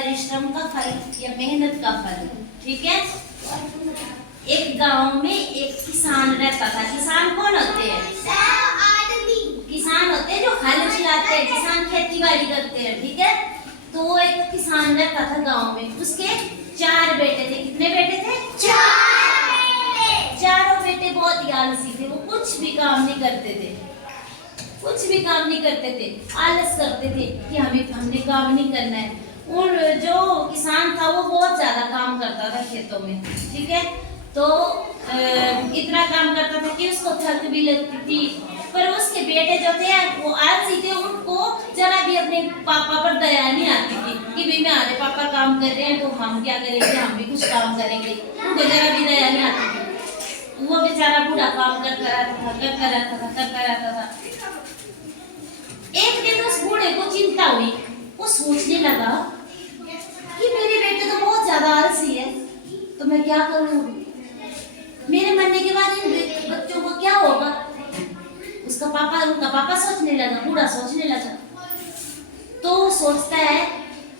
परिश्रम का फल या मेहनत का फल। ठीक है। एक गांव में एक किसान रहता था। किसान कौन होते हैं? किसान होते हैं जो हल चलाते हैं, किसान खेती बाड़ी करते हैं। ठीक है। तो वो एक किसान रहता था गांव में। उसके 4 बेटे थे। कितने बेटे थे? 4। चारों बेटे बहुत ही आलसी थे। वो कुछ भी काम नहीं करते थे, कुछ भी काम नहीं करते थे, आलस करते थे कि हमने काम नहीं करना है। और जो किसान था वो बहुत ज्यादा काम करता था खेतों में। ठीक है। तो इतना काम करता था कि उसको थक भी लगती थी। पर उसके बेटे जो थे वो आलसी थे। उनको जरा भी अपने पापा पर दया नहीं आती थी कि भाई हमारे पापा काम कर रहे हैं तो हम क्या करेंगे, हम भी कुछ काम करेंगे। उनको जरा भी दया नहीं आती थी। वो बेचारा बूढ़ा काम करता रहता था। एक दिन उस बूढ़े को चिंता हुई। वो सोचने लगा कि मेरे बेटे तो बहुत ज्यादा आलसी है, तो मैं क्या करूं? मेरे मरने के बाद इन बच्चों को क्या होगा? उनका पापा सोचने लगा, बूढ़ा सोचने लगा। तो सोचता है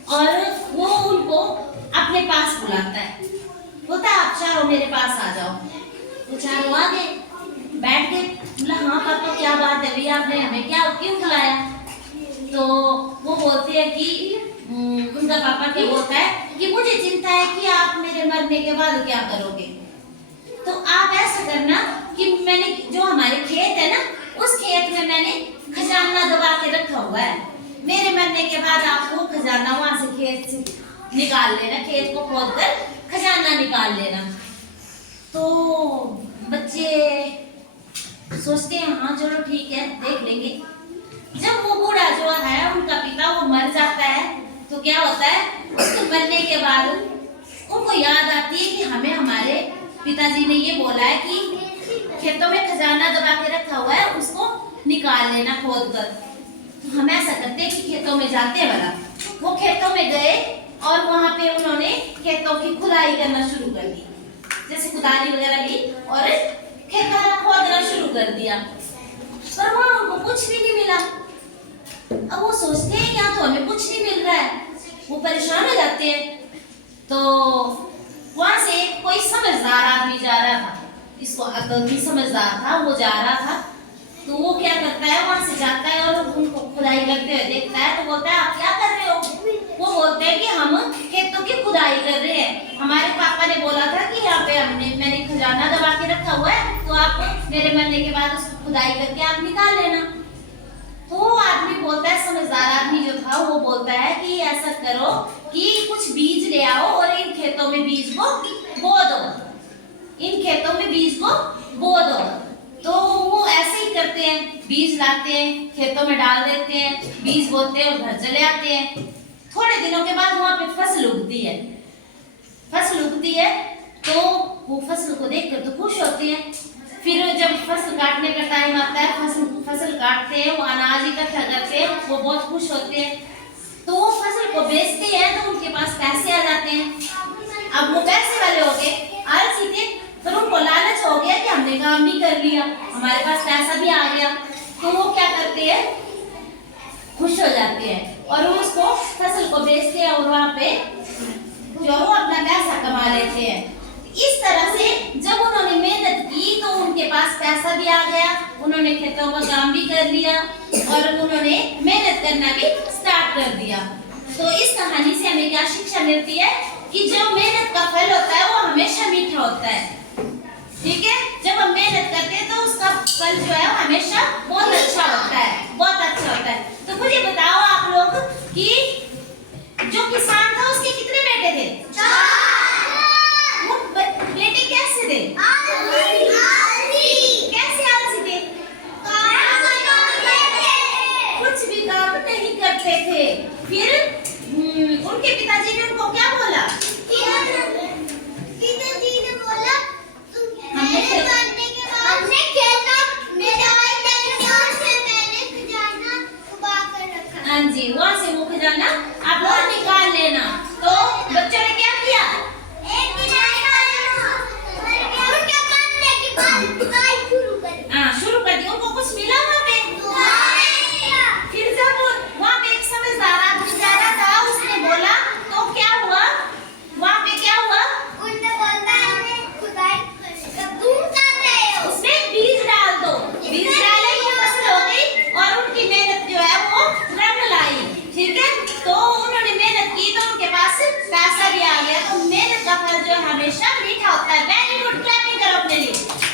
और वो उनको अपने पास बुलाता है। बोलता है आप चारों मेरे पास आ जाओ। वो चारों आ गए, बैठ गए। बोला हाँ पापा क्या बात है भैया, आपने हमें क्यों बुलाया? तो वो बोलते हैं कि उनका पापा क्या बोलता है कि मुझे चिंता है कि आप मेरे मरने के बाद क्या करोगे। तो आप ऐसा करना कि मैंने जो हमारे खेत है ना, उस खेत में मैंने खजाना दबा के रखा हुआ है। मेरे मरने के बाद आप वो खजाना वहां से खेत से निकाल लेना, खेत को खोद कर खजाना निकाल लेना। तो बच्चे सोचते हैं हाँ चलो ठीक है, देख लेंगे। जब वो बूढ़ा जो है उनका पिता वो मर जाता है तो क्या होता है, उसके मरने के बाद उनको याद आती है कि हमें हमारे पिताजी ने ये बोला है कि खेतों में खजाना दबा के रखा हुआ है, उसको निकाल लेना खोद कर। तो हम ऐसा करते हैं कि खेतों में जाते हैं वाला। वो खेतों में गए और वहां पे उन्होंने खेतों की खुदाई करना शुरू कर दी, जैसे कुदाली वगैरह ली और खेतों में खोदना शुरू कर दिया। पर वहां उनको कुछ भी नहीं मिला। अब वो सोचते हैं यहाँ तो हमें कुछ नहीं मिल रहा है, वो परेशान हो जाते हैं। तो वहां से कोई समझदार आदमी जा रहा था, इसको अकल भी समझदार था, वो जा रहा था। तो वो क्या करता है, वहां से जाता है और उनको खुदाई करते हुए देखता है। तो बोलता है आप क्या कर रहे हो? वो बोलते हैं कि हम खेतों की खुदाई कर रहे हैं, हमारे पापा ने बोला था कि यहाँ पे मैंने खजाना दबा के रखा हुआ है, तो आप मेरे मरने के बाद उसको खुदाई करके आप निकाल लेना। तो वो आदमी बोलता है, समझदार आदमी जो था वो बोलता है कि ऐसा करो कि कुछ बीज ले आओ और इन खेतों में बीज को बो दो, इन खेतों में बीज को बो दो। तो वो ऐसे ही करते हैं, बीज लाते हैं, खेतों में डाल देते हैं, बीज बोते हैं और घर चले आते हैं। थोड़े दिनों के बाद वहां पे फसल उगती है। फसल उगती है तो वो फसल को देखकर तो खुश होते हैं। फिर जब फसल काटने का टाइम आता है, फसल काटते हैं, वो अनाज इकट्ठा करते हैं, वो बहुत खुश होते हैं। तो वो फसल को बेचते हैं तो उनके पास पैसे आ जाते हैं। अब वो पैसे वाले हो गए, आलसी थे, पर उनको लालच हो गया कि हमने काम भी कर लिया, हमारे पास पैसा भी आ गया। तो वो क्या करते हैं, खुश हो जाते हैं और उसको फसल को बेचते हैं और वहां पे जो वो अपना पैसा कमा लेते हैं। इस तरह से जब उन्होंने मेहनत की तो उनके पास पैसा भी आ गया, उन्होंने खेतों का काम भी कर लिया और उन्होंने मेहनत करना भी स्टार्ट कर दिया। तो इस कहानी से हमें क्या शिक्षा मिलती है कि जो मेहनत का फल होता है वो हमेशा मीठा होता है। ठीक है, जब हम मेहनत करते हैं तो उसका फल जो है हमेशा बहुत अच्छा होता है, बहुत अच्छा होता है। तो मुझे बताओ आप लोग कि जो किसान था उसके कितने बेटे थे? 4। वो बेटे कैसे थे? कैसे आलसी थे? कुछ भी काम नहीं करते थे। फिर उनके पिताजी ने उनको क्या बोला? पिताजी ने बोला हमने खजाना छुपा कर रखा। हाँ जी, वहाँ से वो खजाना तो उन्होंने मेहनत की तो उनके पास पैसा भी आ गया। तो मेहनत का फल जो है हमेशा मीठा होता है। वेरी गुड, क्लैपिंग करो अपने लिए।